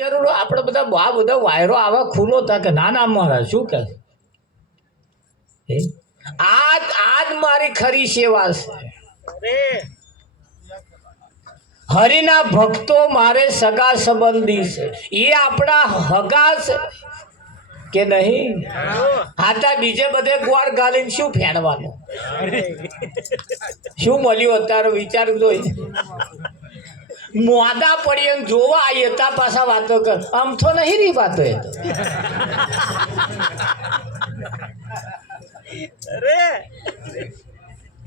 જરૂર આપણે બધા આ બધા વાયરો આવા ખુલ્લો હતા કે ના ના મારા શું કહે આજ આજ મારી ખરી સેવા છે હરિના ભક્તો મારે સગા સંબંધી છે એ આપણા હગા છે કે નહીં હાટા બીજે બધે ગોળ ગાલીને શું ફેણવાનું શું મળ્યું અત્યારે વિચાર જોઈ મોડા પડીએ જોવા આવીએ તા પાછા વાતો કર આમ તો નહીં રહી વાતો એ તો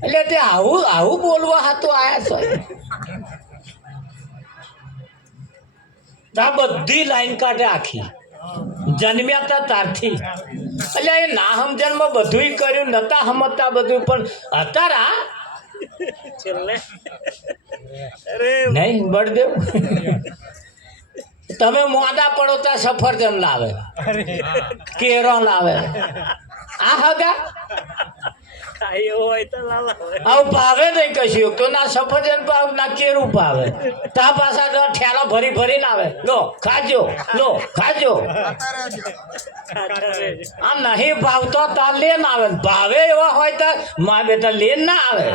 એટલે તે આવું આવું બોલવા હાતો આયા છો આ બધી લાઈન કાઢે આખી જન્મ્યા તા તારથી એટલે એ ના સમજણમાં બધું કર્યું નતા સમજતા બધું પણ અત્યારે નહીં બળદેવ તમે મોડા પડો ત્યાં સફરજન લાવે કેરો લાવે આ હગા આવું ભાવે નહીં કશું તો ના સફરજન ભાવ ના કેરું ભાવે તા પાછા ઠેલા ભરી ભરીને આવે લો ખાજો આમ નહીં ભાવતો તા લેન આવે ભાવે એવા હોય તો મા બેટા લેન ના આવે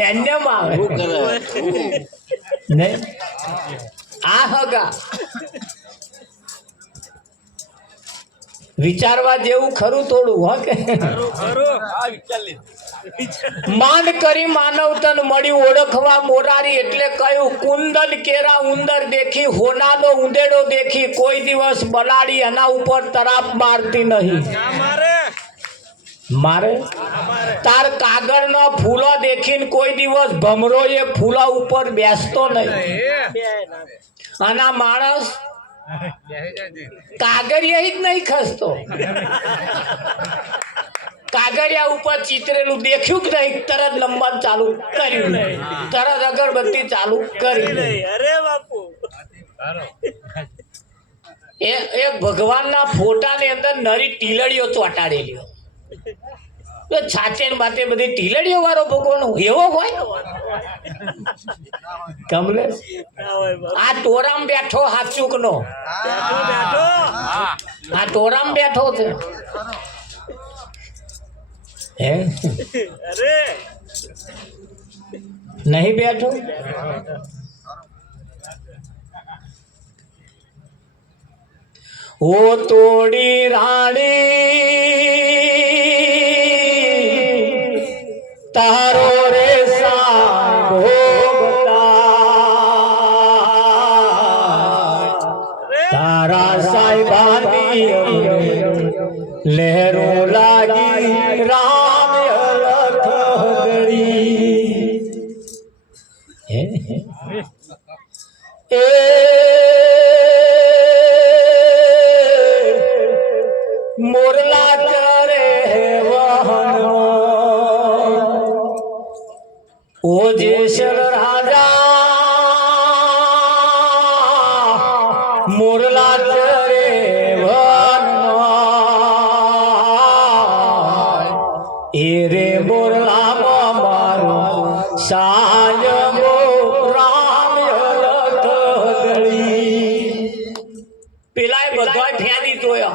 એને આવે નહીં આ હગા વિચારવા જેવું ખરું થોડું હો કે માંડ કરી માનવ તન મળ્યું ઓળખવા મોરારી એટલે કયું કુંદન કેરા ઉંદર દેખી હોનાનો ઉંદેડો દેખી કોઈ દિવસ બલાડી એના ઉપર તરાપ મારતી નહીં મારે તાર કાગળ નો ફૂલો દેખીને કોઈ દિવસ ભમરો એ ફૂલા ઉપર બેસતો નહીં આના માણસ કાગળિયા જ નહીં ખસતો કાગળિયા ઉપર ચિતરેલું દેખ્યું કે નહીં તરત લંબન ચાલુ કર્યું તરત અગરબત્તી ચાલુ કરી અરે બાપુ એ ભગવાનના ફોટાની અંદર નરી ટીલડીઓ ચોંટાડેલી છાચે બાતે બધી ટીલડીઓ વાળો ભગવાન એવો હોય કમલેશ આ ટોરામ બેઠો હાચુક નો આ ટોરામ બેઠો છે હે નહીં બેઠો ઓ તોડી રાણી તારો રે તારા સાહેબાની લહેરો લાગી રામ અલખ ગળી એ મોરલા કરે વહન ઓ જેસર રાજા મોરલા ચરે વન એ રે મોરલામાં મારો સાયમો રામ અલખ ગળી પેલા બધા ફેરી જોયો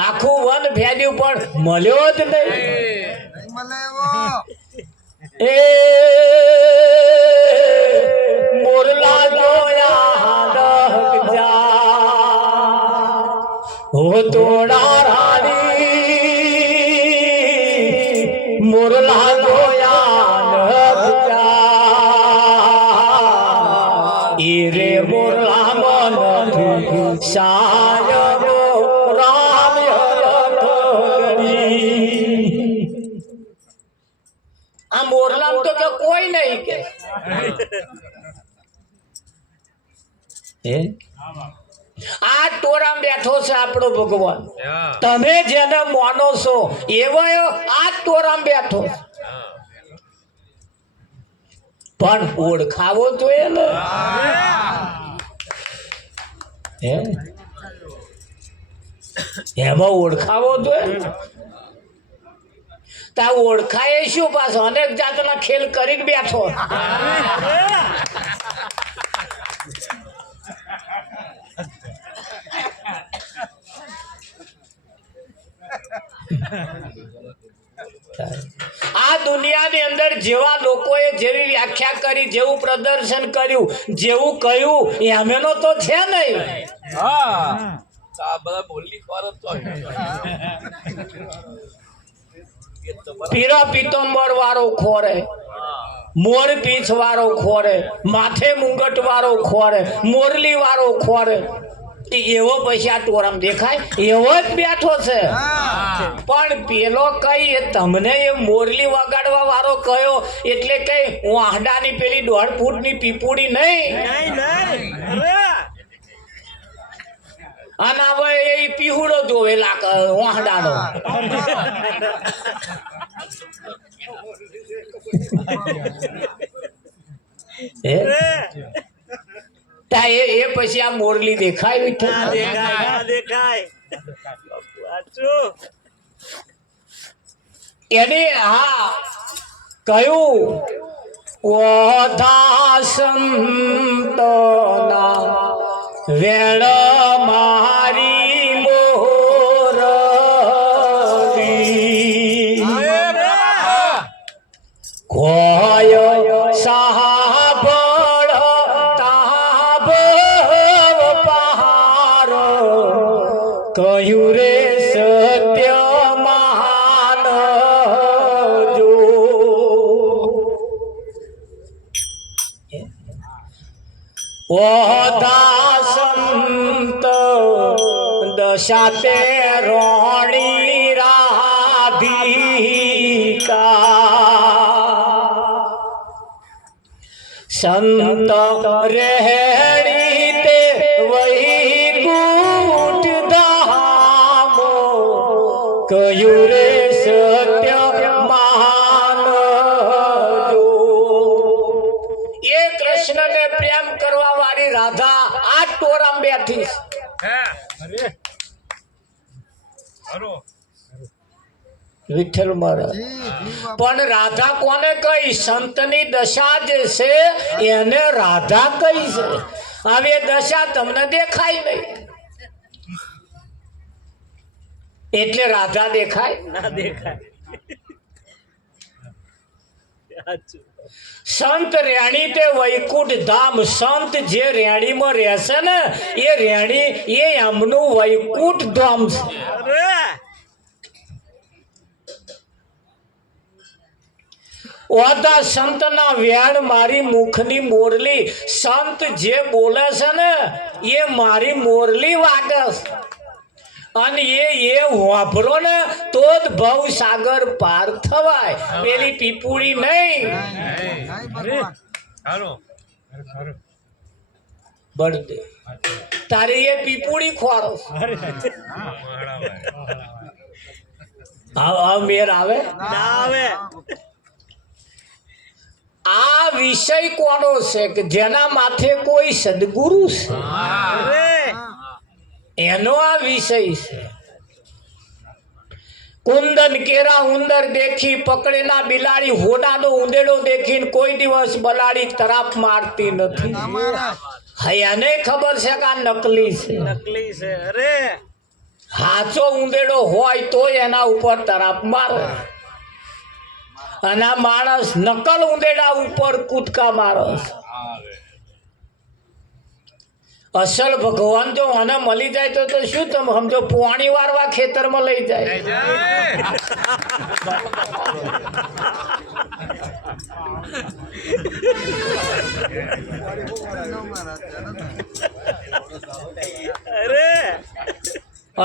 આખું વન ફેર્યું પણ મળ્યો જ નહીં એ મોરલા જોયા હો તોડા રાણી મોરલા જોયા એ રે મોરલા મન સાયમો રામ આ મોરલામ તો કે કોઈ નહીં કે આ ટોરામ બેઠો છે આપણો ભગવાન તમે જેને માનો છો એવો આ ટોરામ બેઠો પણ ઓળખાવો જોઈએ ને એમાં ઓળખાવો જોઈએ તા ઓળખાય શું પાછો અનેક જાતના ખેલ કરીને બેઠો પ્રદર્શન કર્યું, જેવું કહ્યું એમેનો તો છે નહીં. હા આ બધા બોલી ખબર તો પીરા પિત્તંબર વાળો ખોરે, મોર પીછ વાળો ખોરે, માથે મુંગટ વાળો ખોરે, મોરલી વાળો ખોરે. એવો પછી આ ટોરામ દેખાય એવો જ બેઠો છે. પણ પેલો કઈ તમને એ મોરલી વગાડવા વાળો કયો એટલે કઈ વાહડાની પેલી 1.5 ફૂટની પીપુડી નહીં. અને હવે એ પીહુડો જોવેલા વાહડાનો. એ પછી આ મોરલી દેખાય એને. હા કયું વેળ મારી મોરલી ખોય સાબળ તાબ પહાર કહ્યું રે સત્ય મહાન જો. સંત દશા તે રોણી રાધિકા સંત રેહણી તે વૈકુંઠ ધામો કહ્યું રે સત્ય મહાન જો. એ કૃષ્ણને પ્રેમ કરવા વાળી રાધા આ ટોરામ બેઠી. વિઠ્ઠલ મહારાજ પણ રાધા કોને કઈ? સંતની દશા જે છે એને રાધા કઈ છે. હવે દશા તમને દેખાય નહીં એટલે રાધા દેખાય ના દેખાય. સંત રેણી તે વૈકુંઠ ધામ. સંત જે રેણીમાં રહેશે ને એ રેણી એ એમનું વૈકુંઠ ધામ છે. ઓતા સંતના વેણ મારી મુખની મોરલી. સંત જે બોલે છે ને એ મારી મોરલી વાગે છે. અને એ વાપરો ને તો જ ભવ સાગર પાર થવાય, પેલી પીપુડી નહીં. બળદે તારી એ પીપુડી ખોરો મેર આવે ના આવે. આ વિષય કોનો છે કે જેના માથે કોઈ સદગુરુ છે એનો આ વિષય છે. કુંદન કેરા ઉંદર દેખી પકડેલા બિલાડી હોનાનો ઉંદેડો દેખીને કોઈ દિવસ બલાડી તરાપ મારતી નથી. એને ખબર છે કે આ નકલી છે. નકલી છે. અરે હાચો ઉંદેડો હોય તો એના ઉપર તરાપ મારે. અને આ માણસ નકલ ઉંદેડા ઉપર કૂદકા મારે. અસલ ભગવાન જો મને મળી જાય તો શું તમે સમજો પોણી વારવા ખેતરમાં લઈ જાય.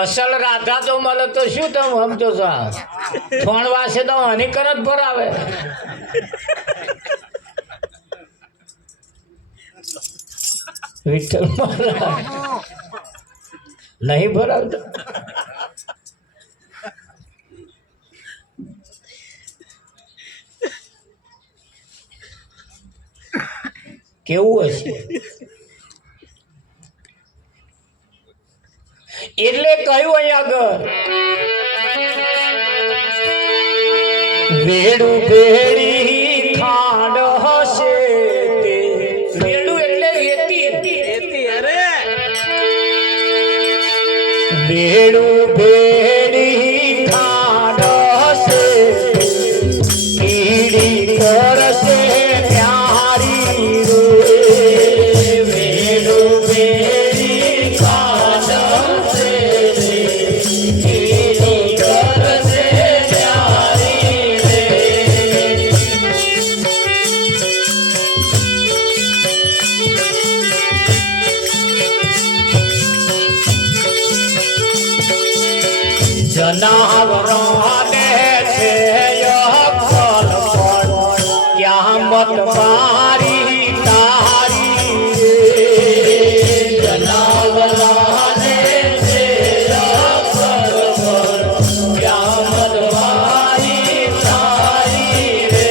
અસલ રાધા તો મળે તો શું તમે સમજો છો? થોણ વાસે તો હની કર જ ભરાવે. વિઠ્ઠલ મહારાજ નહીં ભરાવતા. કેવું હશે? એટલે કહ્યું અહીંયા આગળ વેડું ભેડી ખાંડ હશે. વેડું એટલે વેતી. અરે વેડું ભેડી ખાંડ હશે કીડી કરશે પ્યારી રો. જનાવરોને છે અક્કલ પણ ક્યામત મારી તારી રે જનાવરોને છે અક્કલ પણ ક્યામત મારી તારી રે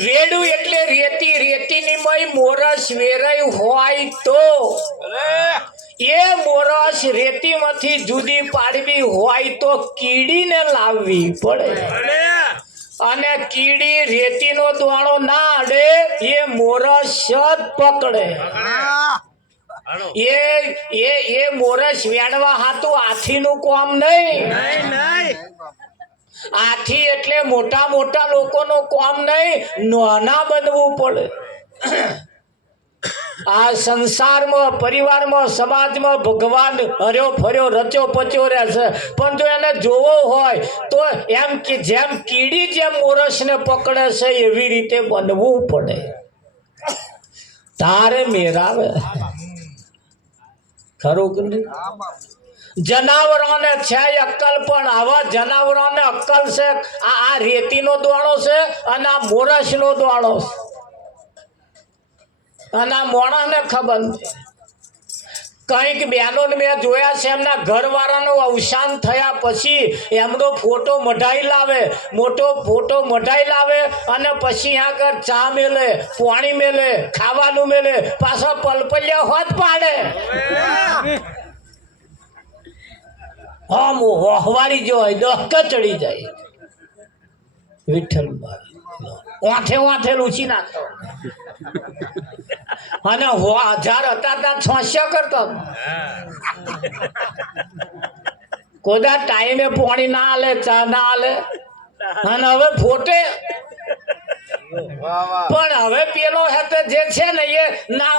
રેડું એટલે રેતી રેતીની મય મોરસ વેરાય હોય તો એ મોરસ રેતીમાંથી જુદી પાડવી હોય તો કીડીને લાવવી પડે અને કીડી રેતીનો દાણો ના અડે એ મોરસ જ પકડે એ મોરસ વેણવા હાતું હાથીનું કામ નહીં હાથી એટલે મોટા મોટા લોકોનો કામ નહીં નાના બનવું પડે આ સંસારમાં પરિવારમાં સમાજમાં ભગવાન હર્યો ફર્યો રચ્યો પચ્યો રહે છે પણ જો એને જોવો હોય તો એમ કે જેમ કીડી જેમ મોરસને પકડે છે એવી રીતે બનવું પડે તારે મેરાવે ખરું કે નહીં જનાવરોને છે અક્કલ પણ આવા જનાવરોને અક્કલ છે આ રેતીનો દોણો છે અને આ મોરસનો દોણો છે અને આ મોણાને ખબર કંઈક બહેનો મેં જોયા છે એમના ઘરવાળાનું અવસાન થયા પછી એમનો ફોટો મઢાઈ લાવે મોટો ફોટો મઢાઈ લાવે અને પછી આગળ ચા મેલે પાણી મેલે ખાવાનું મેલે પાછો પલપલિયા હોત પાડે હમ વહવારી જો હોય દહક ચડી જાય વિઠ્ઠલ વાંથે વાંથે લૂછી નાખતો અને 1000 હતા ત્યાં 600 કરતો કોદા ટાઈમે પાણી ના આલે ચા ના આલે અને હવે ફોટે પણ હવે પેલો હતે જે છે ને એ ના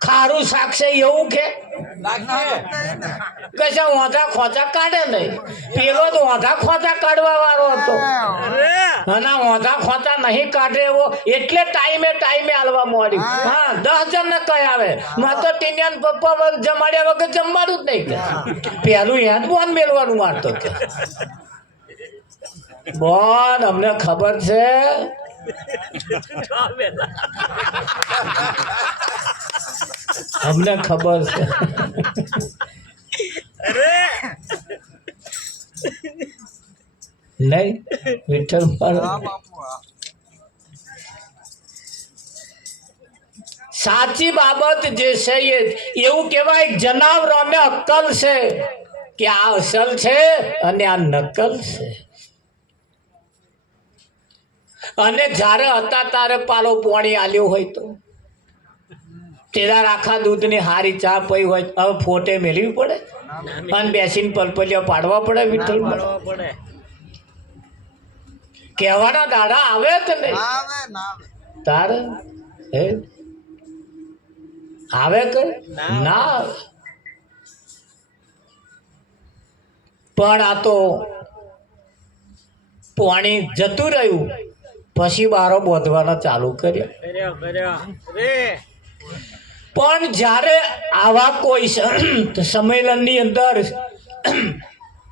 ખારું શાક છે એવું કે કશા વાંધા ખોચા કાઢે નહીં પેલો તો વાંધા ખોચા કાઢવા વાળો હતો અને વાંધા ખોચા નહીં કાઢે એવો એટલે ટાઈમે ટાઈમે હાલવા માંડી હા 10 જણ ને કઈ આવે માં તો ટીનિયાન પપ્પા જમાડ્યા વગર જમવાનું જ નહીં પેલું યાદ બોન મેળવાનું મારતો કે બોન અમને ખબર છે અમને ખબર છે નહીં વિઠ્ઠલ સાચી બાબત જે છે એવું કહેવાય જનાવરોને અક્કલ છે કે આ અસલ છે અને આ નકલ છે અને જ્યારે હતા તારે પાલો પાણી આલ્યું હોય તો તેરા આખા દૂધની હારી ચા પી હોય હવે ફોટે મેળવી પડે અને બેસીને પલપલિયા પાડવા પડે વિઠ્ઠલ કહેવાના દાડા આવે તો નહીં તારે હે આવે કે ના આવે પણ આ તો પાણી જતું રહ્યું પછી બારો બોધવાના ચાલુ કર્યા પણ જ્યારે આવા કોઈ સંમેલનની અંદર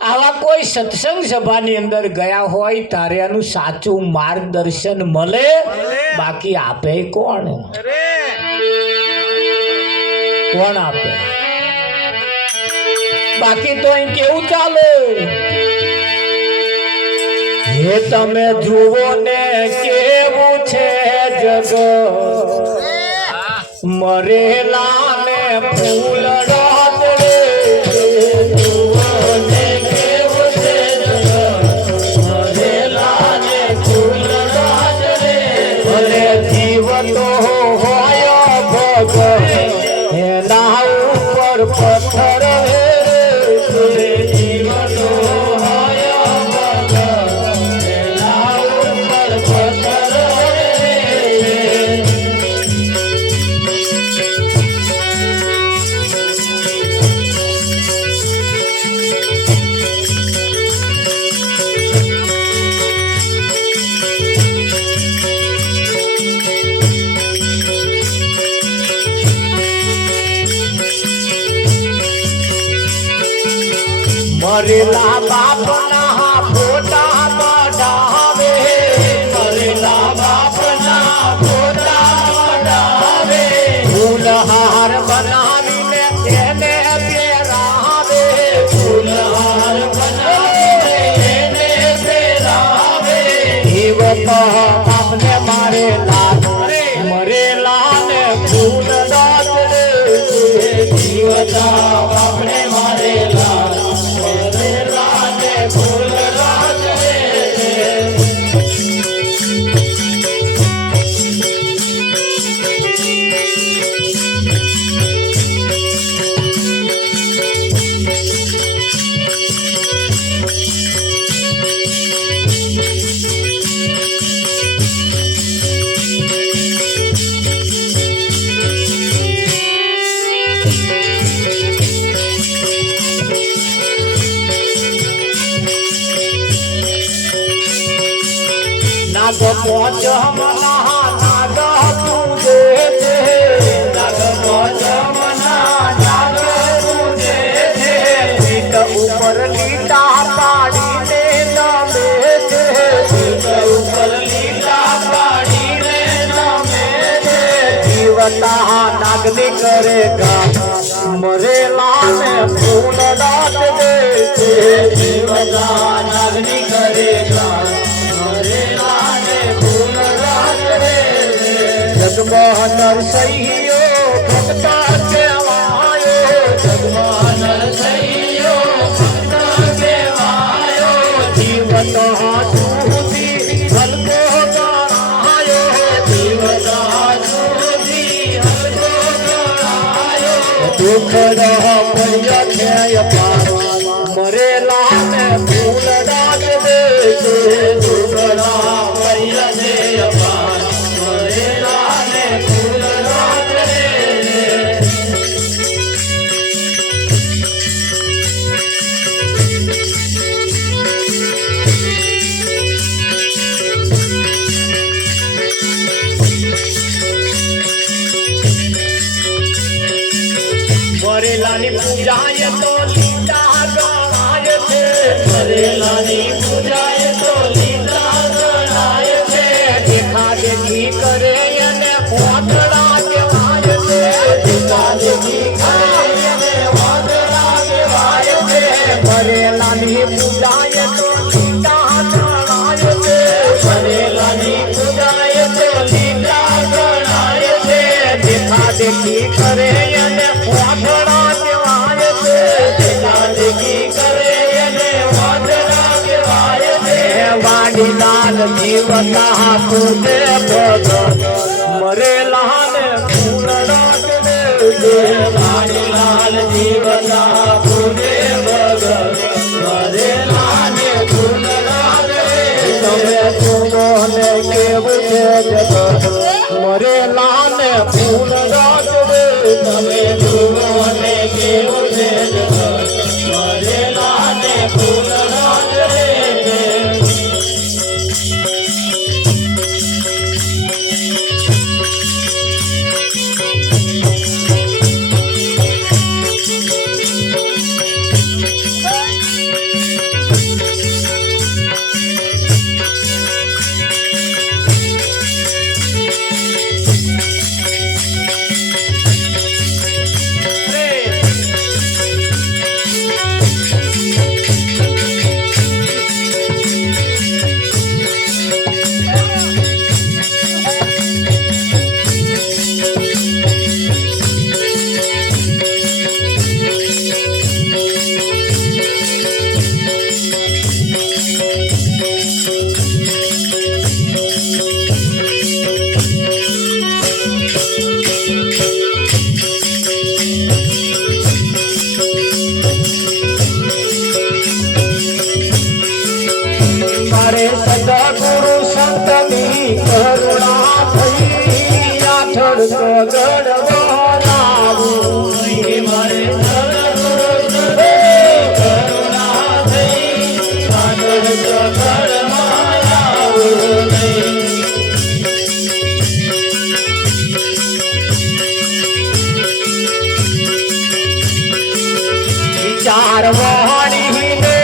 આવા કોઈ સત્સંગ સભાની અંદર ગયા હોય ત્યારે એનું સાચું માર્ગદર્શન મળે બાકી આપે કોણ કોણ આપે બાકી તો અહીં કેવું ચાલે હે તમે જુઓ ને કેવું છે જગ મરેલા ને ફૂલ જીવતો હોય એના ઉપર પથ્થર જીવતો હોય એના ઉપર પથ્થર મરેલા બાપના ફોટા પડાવે મરેલા બાપના ફોટા પડાવે ફૂલહાર બનાવીને એને પહેરાવે ફૂલહાર બનાવીને એને પહેરાવે જીવત બાપને મારેલા મરેલા ને ફૂલ દાત જીવતા બાપને મારેલા મરેલા ને ફૂલ દાત નાગ પહોંચ મના નાગ તું દે દે નાગ પહોંચ મના નાગ તું દે દે પીઠ ઉપર લીટા પાડીને નમે દે પીઠ ઉપર લીટા પાડીને નમે દે જીવતા નાગની કરે ગા મરેલા ને ફૂલ દાત દે જીવતા નાગની કરે ગા જગમાં નરસૈયો ભક્તા કહેવાયો જગમાં નરસૈયો ભક્તા કહેવાયો જીવત સુધી હલકો ગણાયો જીવત સુધી હલકો ગણાયો દુઃખ પૈયા ખેય પાર મરેલા ને ફૂલ દાત દે દુઃખ પૈયા દે પાર મરેલા ને ફૂલ દાત દે મરેલાની પૂજાય તો લીલા ગણાય છે મરેલાની પૂજાય તો લીલા ગણાય છે દેખા દેખી કરે અને વાદળા કહેવાય છે દેખા દેખી કરે અને વાદળા કહેવાય છે મરેલાની પૂજાય તો લીલા ગણાય છે મરેલાની પૂજાય તો લીલા ગણાય છે દેખા દેખી કરે અને વાદળા કહેવાય છે દેખા દેખી કરે અને વાદળા કહેવાય છે વાડીલાલ જીવતા કુદે ભગત મરેલા ને ફૂલ દાત દે વાડીલાલ જીવતા કુદે ભગત મરેલા ને ફૂલ દાત દે તમે તુમને કેવું છે જગત મરેલા ને ફૂલ દાત દે તમે તુમને કેવું છે જગત મરેલા ને ફૂલ દાત દે સદગુરુ સંતની કરુણા થઈ આઠડ સગડ વરાવું મારે સદગુરુ સંતની કરુણા થઈ આઠડ સગડ વરાવું વિચાર વાણી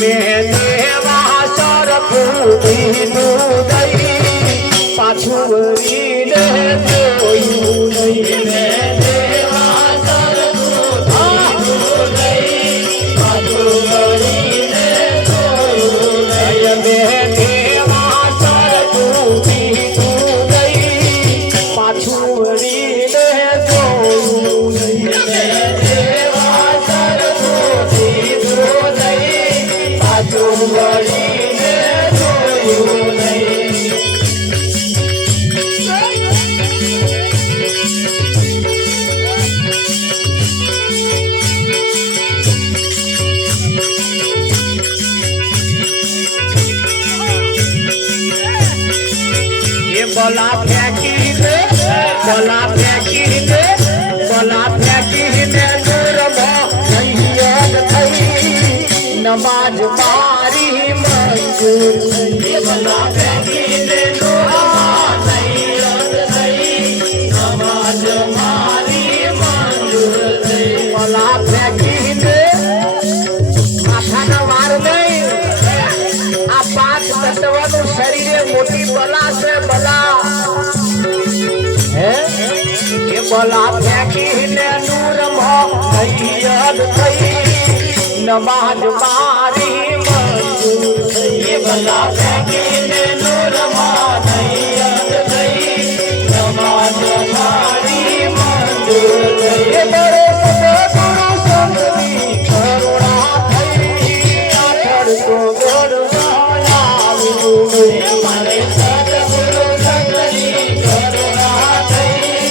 મેં દેવા સરખું દીધું દઈ પાછું વળીને જોયું નહીં મેં દેવા સરખું દીધું દઈ પાછું વળીને જોયું નહીં મેં દેવા સરખું દીધું દઈ પાછું વળીને જોયું નહીં મેં દેવા સરખું દીધું દઈ પાછું વળીને જોયું નહીં ये बला फेंकी दे बला फेंकी दे बला फेंकी दे दूरमा नहीं याद થઈ नमाज मारी मंजूर થઈ ये बला फेंकी दे दूरमा नहीं याद થઈ नमाज मारी मंजूर થઈ बला फेंकी दे માથાના વાર નહીં આ પાંચ તત્વનું શરીરે મોટી બલા છે બલા હે એ બલા ફેંકીને નૂરમાં તૈયાર થઈ નમાજ મારી મંજૂર થઈ એ બલા ફેંકીને નૂરમાં તૈયાર થઈ નમાજ મારી મંજૂર થઈ એ બરે સદગુરુ સંતની કરુણા થઈ આગળ તો ગોળમાં આવ્યું મારે સદગુરુ સંતની કરુણા થઈ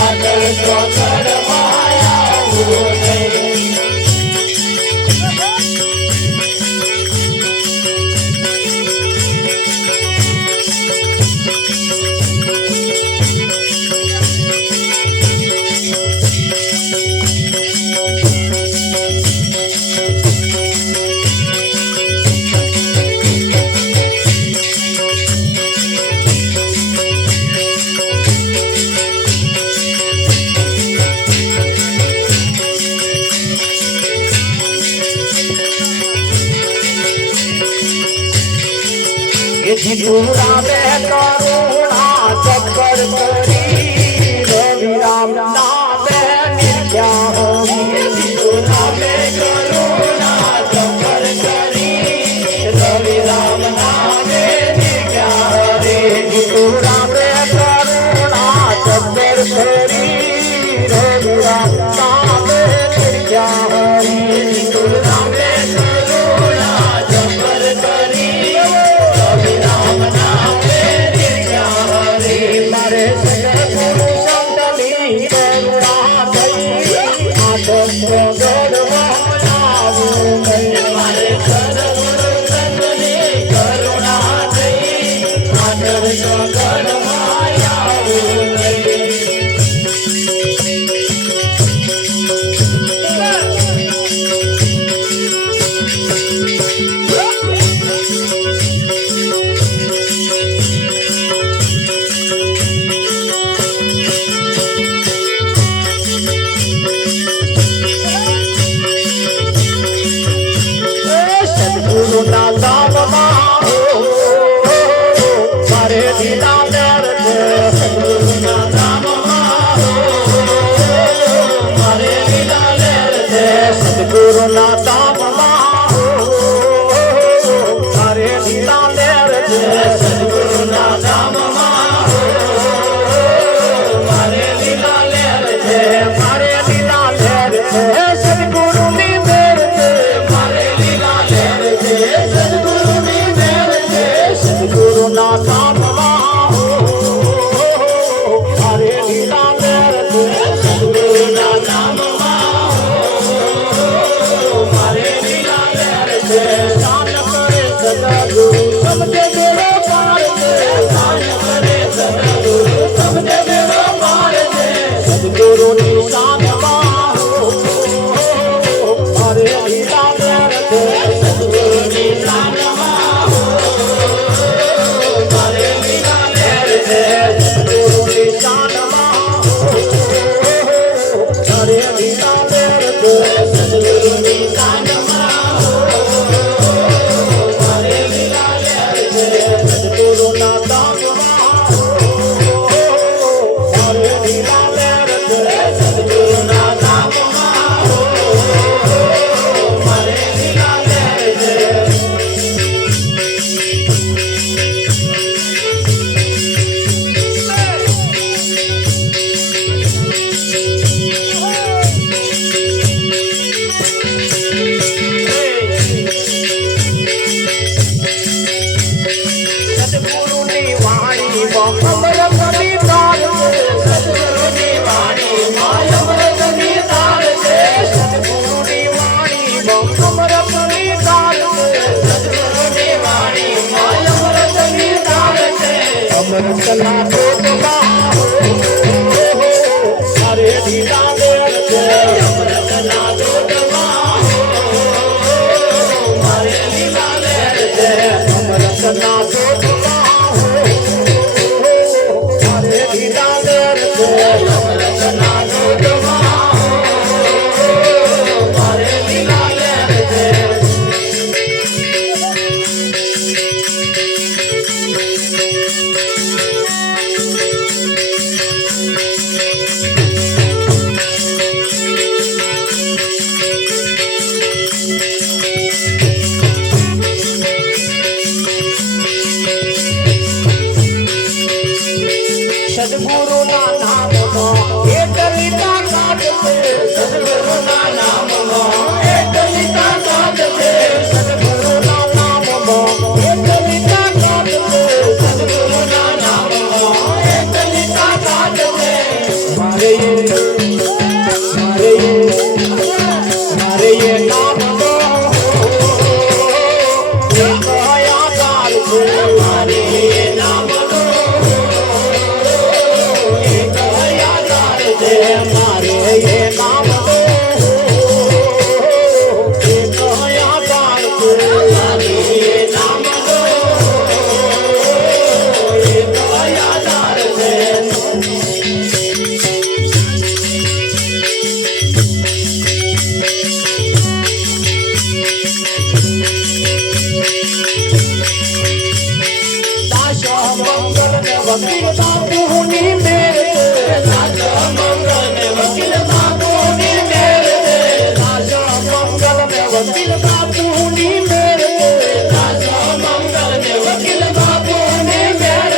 આગળ તો ગોળમાં આવ્યું પૂરા બે કરુણા ચક્કર કરી રવિ રામ નામે નિત્યા પૂરા બે કરુણા ચક્કર કરી રવિ રામ નામે નિત્યા રે પૂરા બે કરુણા ચક્કર કરી રવિ રામ નામે નિત્યા રે પૂરા બે કરુણા ચક્કર કરી મારે સદગુરુ સંતની કરુણા થઈ આગળ ગોળમાં આવ્યું નહીં મારે સદગુરુ સંતની કરુણા થઈ આગળ ગોળમાં આવ્યું નહીં સદગુરુના ધામમાં મારે લીલા મેર છે સદગુરુના ધામમાં મારે લીલા મેર છે સદગુરુના ધામમાં મારે લીલા મેર છે સદગુરુના ધામમાં મારે લીલા મેર છે મારે લીલા મેર છે સદગુરુની મેર છે મારે લીલા મેર છે સદગુરુની મેર છે સદગુરુના ધામમાં મારે લીલા મેર છે સદગુરુના ધામમાં મારે લીલા મેર છે દાન કરે સદગુરુ સમજે મેરો પાર છે દાન કરે સદગુરુ સમજે મેરો પાર છે સદગુરુની સાધમાં મારે લીલા મેર છે સદગુરુની સાધમાં મારે લીલા મેર છે સદગુરુની સાધમાં મારે લીલા મેર છે સદગુરુની સાધમાં અમૃતના દૂધમાં મારે લીલા લેર છે અમૃતના દૂધમાં મારે લીલા લેર છે અમૃતના દૂધમાં મારે લીલા લેર છે અમૃતના દૂધમાં મારે લીલા લેર છે સદગુરુના નામમાં એક લીલા કાઢ છે સદગુરુના નામમાં એક લીલા કાઢ છે સદગુરુના નામમાં એક લીલા કાઢ છે સદગુરુના નામમાં એક લીલા કાઢ છે મારે એ નામનો એક આધાર છે મારે એ નામનો મારે એ નામનો એક આધાર છે મારે એ નામનો એક આધાર છે વકીલ બાપુની મેર દાસા મંગલ ને વકીલ બાપુની મેર દાસા મંગલ ને વકીલ બાપુની મેર દાસા મંગલ ને વકીલ બાપુની મેર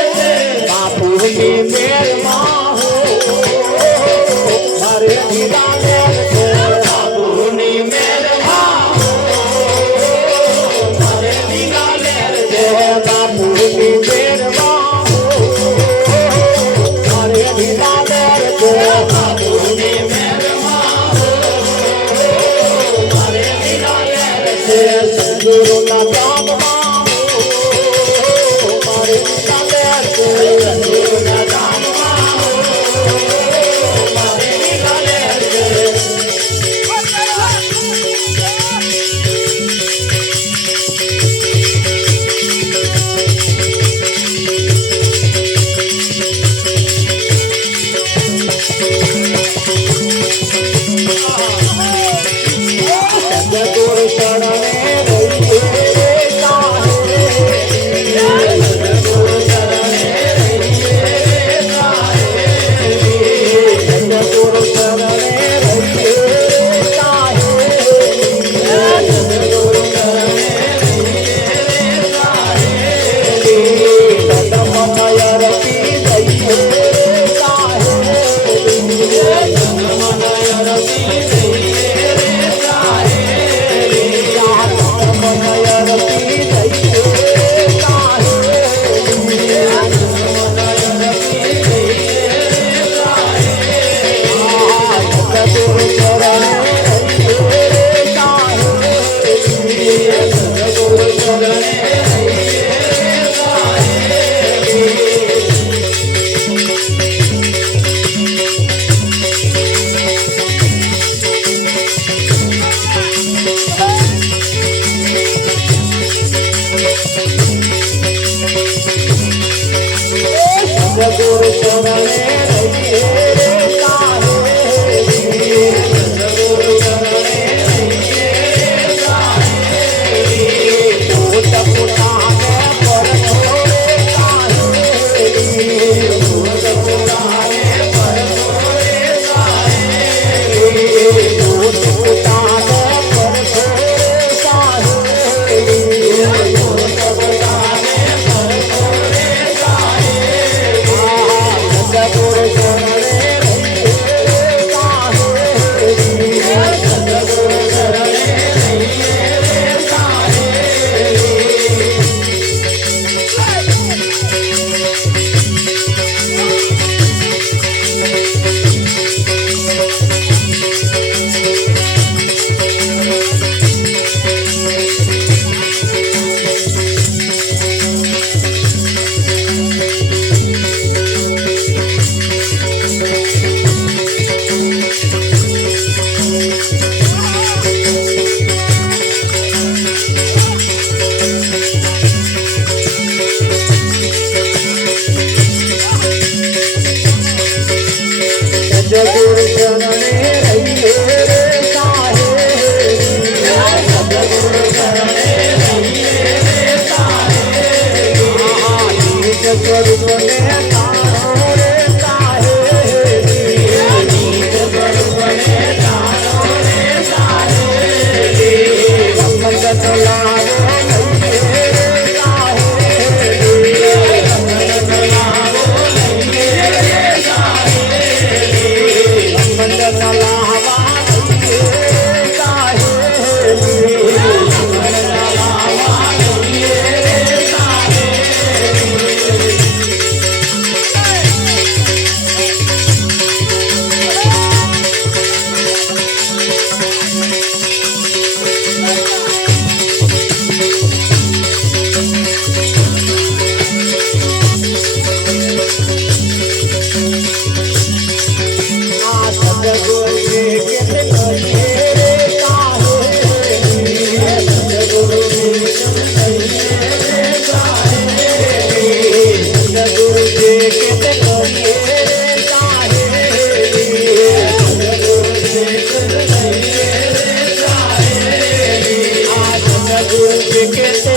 બાપુની મેર માં હો મારે લીલા લેર છે બાપુની મેર માં મારે લીલા લેર છે બાપુની મેર માં સદગુરુના ધામમાં મારે લીલા લેર છે સદગુરુના ધામમાં મારે લીલા લેર છે સદગુરુ શરણે સદગુરુ શરણે સદગુરુ શરણે કેતે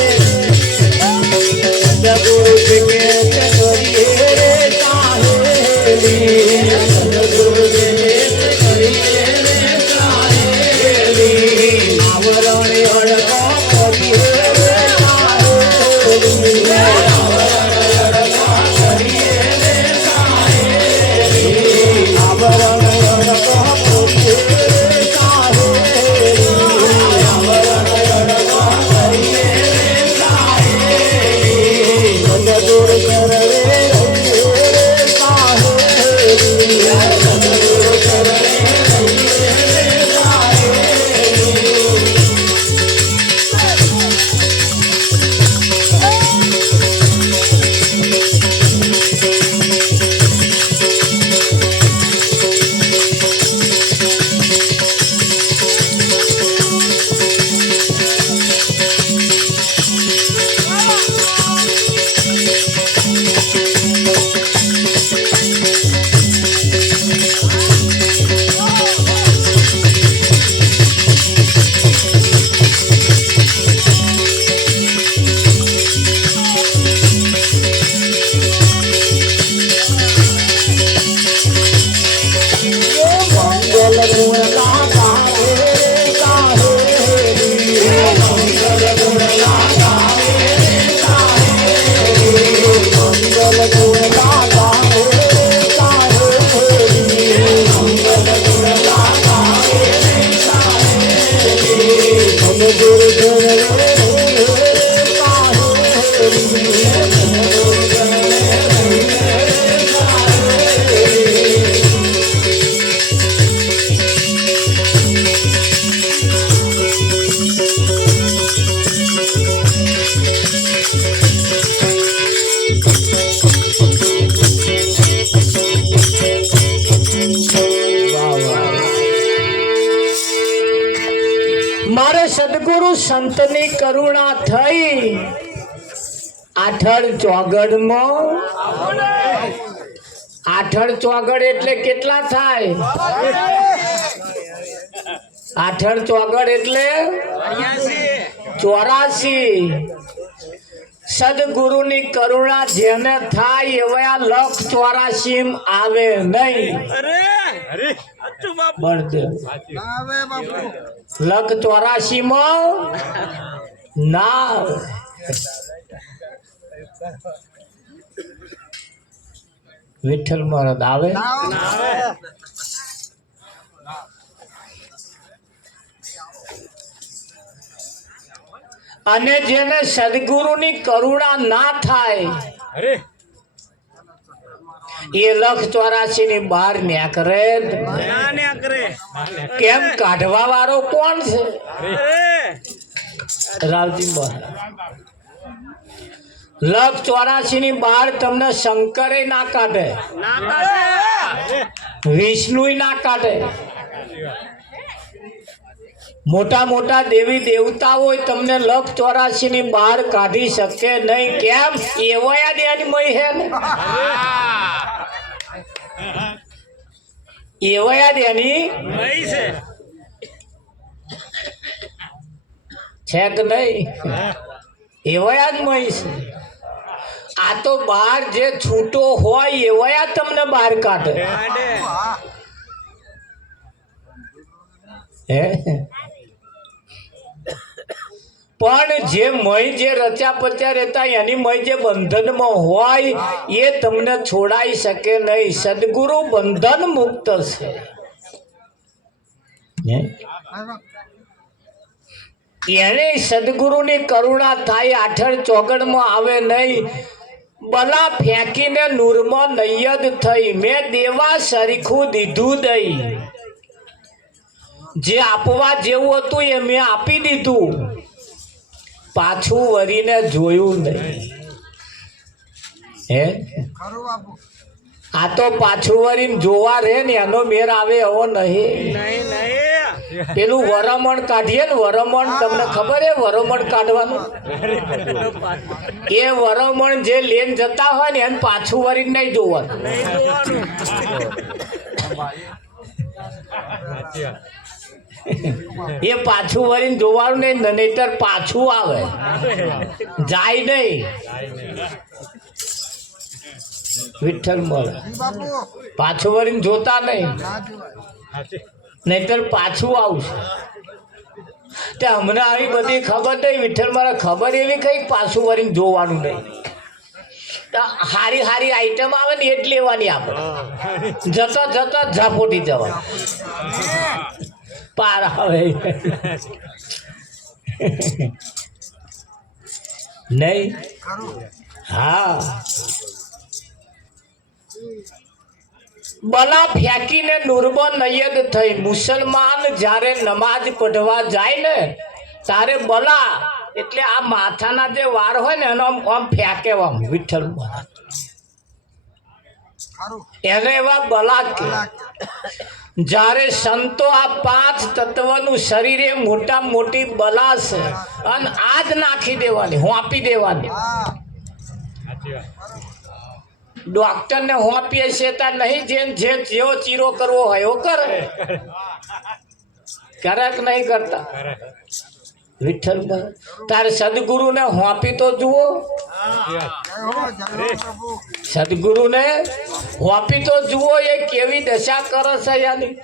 સદગુરુ કેતે કરીએ રે સાહેલી સદગુરુ કેતે કરીએ રે સાહેલી આવરણ અડકો કરીએ રે સાહેલી આવરણ અડકો કરીએ રે સાહેલી આવરણ અડકો કરીએ રે સાહેલી આવરણ અડકો કરીએ રે સાહેલી સદગુરુ કરે રે સાહેલી સદગુરુ કરે રે મારે સદગુરુ સંતની કરુણા થઈ આઠડ ચોગડમાં આઠડ ચોગડ એટલે કેટલા થાય આઠડ ચોગડ એટલે 84 સદગુરુની કરુણા જેને થાય એવા 184 આવે નહીં બળદેવ 184 માં ના વિઠ્ઠલ મહારાજ આવે અને જેને સદગુરુની કરુણા ના થાય એ 184 ની બહાર ન્યાકરે કેમ કાઢવા વાળો કોણ છે રાવજી મહારાજ 184 ની બહાર તમને શંકરે ના કાઢે વિષ્ણુ ના કાઢે મોટા મોટા દેવી દેવતાઓ તમને 184 ની બહાર કાઢી શકે નહીં કેમ એવયા દેની મય હે ને એવયા દેની છે કે નહીં એવયા જ મય છે આ તો બહાર જે છૂટો હોય એવયા તમને બહાર કાઢે હે પણ જે મય જે રચ્યા પચ્યા રહેતા એની મય જે બંધનમાં હોય એ તમને છોડાઈ શકે નહીં સદગુરુ બંધન મુક્ત છે એને સદગુરુની કરુણા થાય આઠડ ચોગડમાં આવે નહીં બલા ફેંકીને નૂરમાં નૈયદ થઈ મેં દેવા સરખું દીધું દઈ જે આપવા જેવું હતું એ મેં આપી દીધું પાછું વરીને જોયું નહીં હે આ તો પાછું વરીને જોવા રે ને એનો મેર આવે એવો નહીં પેલું વરમણ કાઢીએ ને વરમણ તમને ખબર હે વરમણ કાઢવાનું એ વરમણ જે લેન જતા હોય ને એને પાછું વરીને નહીં જોવાનું એ પાછું વળીને જોવાનું નહીં, નહીતર પાછું આવે, જાય નહીં. વિઠ્ઠલ મળે, પાછું વળીને જોતા નહીં, નહીતર પાછું આવશે. તે હમણાં આવી બધી ખબર નહીં, વિઠ્ઠલ મારે ખબર એવી કઈ પાછું વળીને જોવાનું નહીં. હારી હારી આઈટમ આવે ને એ જ લેવાની આપણે, જતો જતો ઝાપોટી જવા પાર આવે નહીં. હા, બલા ફેંકીને નૂરબો નૈયદ થઈ. મુસલમાન જ્યારે નમાજ પઢવા જાય ને તારે બલા એટલે આ માથાના જે વાર હોય ને એનો આમ ફેંકે આમ વિઠ્ઠલ એને એવા બલા કે. જ્યારે સંતો આ 5 તત્વનું શરીર એ મોટા મોટી બલા છે અને આ જ નાખી દેવાની, હોંપી દેવાની. ડોક્ટરને હોંપીએ છે ત્યાં નહીં, જેવો ચીરો કરવો હોય એવો કરે, કરે કે નહીં કરતા? વિઠ્ઠલ તારે સદગુરુને હોંપી તો જુઓ, સદગુરુને હોંપી તો જુઓ એ કેવી દશા કરે છે યાની,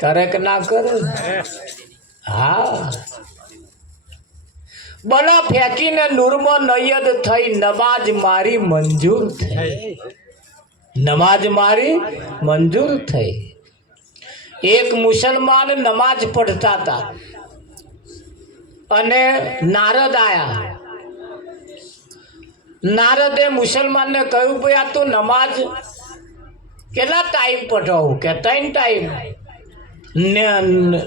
કરે કે ના કરે? હા, બલા ફેંકીને નૂરમાં નૈયદ થઈ. નમાજ મારી મંજૂર થઈ, નમાજ મારી મંજૂર થઈ. એક મુસલમાન નમાજ પઢતા હતા અને નારદ આયા. નારદે મુસલમાનને કહ્યું, ભાઈ આ તું નમાજ કેટલા ટાઈમ પઢાવું? કે 3 ટાઈમ.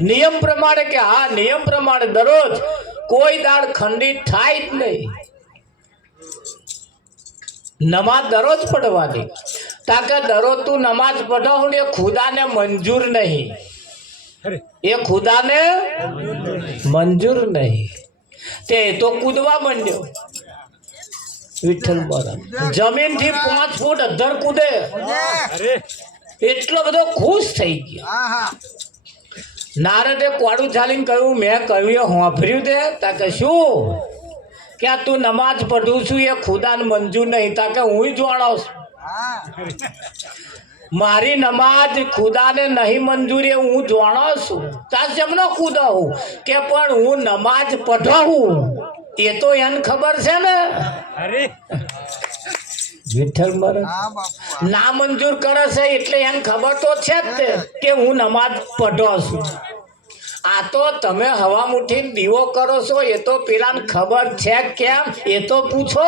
નિયમ પ્રમાણે? કે હા, નિયમ પ્રમાણે દરરોજ, કોઈ દાડ ખંડિત થાય જ નહીં, નમાજ દરરોજ પઢવાની. તાકે દરરોજ તું નમાજ પઢાવું એ ખુદાને મંજૂર નહીં, એ ખુદાને મંજૂર નહીં. તે તો કૂદવા માંડ્યો વિઠ્ઠલ બરાબર, જમીનથી 5 ફૂટ અધ્ધર કૂદે, એટલો બધો ખુશ થઈ ગયા. નારદે કોડું ચાલીને કહ્યું, મેં કહ્યું એ હોંભર્યું તે? તાકે શું? કે આ તું નમાજ પઢું છું એ ખુદાને મંજૂર નહીં. તાકે હું જાણો છું મારી નમાજ ખુદાને નહીં મંજૂર એ હું જાણો છું. તાર જમનો કૂદાવું કે પણ હું નમાજ પઢાવું એ તો એને ખબર છે ને. વિઠ્ઠલ મરે ના મંજૂર કરે છે એટલે એને ખબર તો છે જ તે કે હું નમાજ પઢો છું. આ તો તમે હવા મુઠીને દીવો કરો છો એ તો પેલાને ખબર છે કેમ એ તો પૂછો.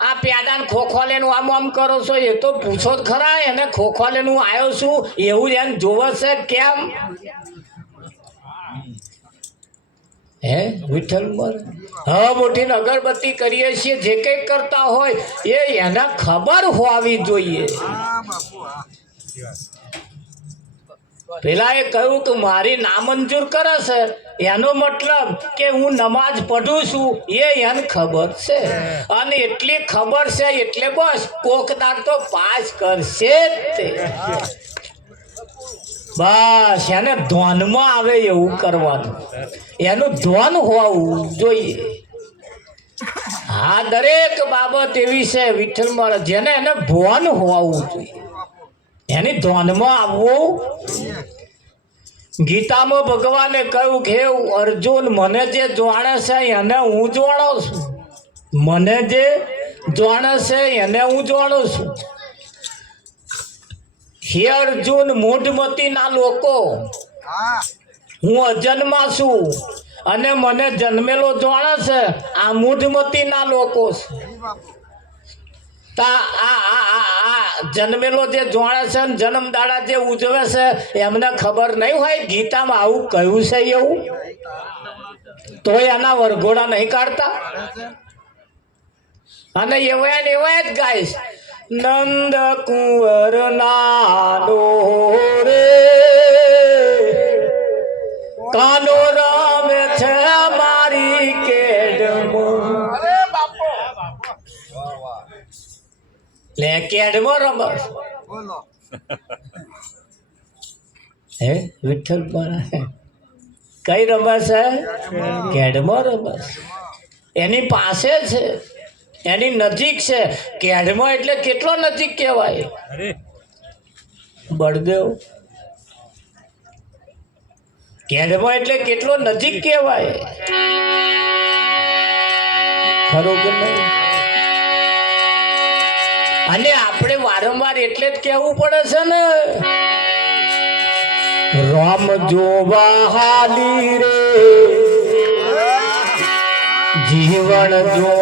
આ પ્યાદાને ખોખોલેનું આમ કરો છો એ તો પૂછો જ ખરા. એને ખોખોલેનું આવ્યો છું એવું જ એને જોવે છે કેમ? હે વિઠ્ઠલ મરે હા, મોટી અગરબત્તી કરીએ છીએ, જે કંઈક કરતા હોય એ એને ખબર હોવી જોઈએ. પેલા એ કહ્યું કે મારી નામંજૂર કરે છે એનો મતલબ કે હું નમાજ પઢું છું એ એને ખબર છે, અને એટલી ખબર છે એટલે બસ કોકદાર તો પાસ કરશે જ તે. બસ એને ધ્યાનમાં આવે એવું કરવાનું, એનું ધ્યાન હોવું જોઈએ. હા, દરેક બાબત એવી છે વિઠ્ઠલ મહારાજ જેને એને ભાન હોવું જોઈએ, એની ધ્યાનમાં આવવું. ગીતામાં ભગવાને કહ્યું કે અર્જુન મને જે જાણે છે એને હું જાણું છું, મને જે જાણે છે એને હું જાણું છું. હે અર્જુન, મૂઢમતીના લોકો, હું અજન્મા છું અને મને જન્મેલો જાણે છે આ મૂઢમતીના લોકો છે. તા આ જન્મેલો જે જાણે છે ને જન્મદાડા જે ઉજવે છે એમને ખબર નહીં હોય ગીતામાં આવું કહ્યું છે એવું? તોય એના વરઘોડા નહીં કાઢતા અને એવાય ને એવાય જ ગાઈશ. નંદ કુંવર નાનો રે કાનો રમે છે મારી કેડમાં. લે કેડમાં રમે હે વિઠ્ઠલ કઈ રમસ છે? કેડમાં રમસ. એની પાસે છે, એની નજીક છે. કેડમાં એટલે કેટલો નજીક કહેવાય? બળદેવ કેડમાં એટલે કેટલો નજીક કહેવાય? ખરું કે નહીં? અને આપણે વારંવાર એટલે જ કહેવું પડે છે ને, રામ જોવા હાલી રે જીવન જો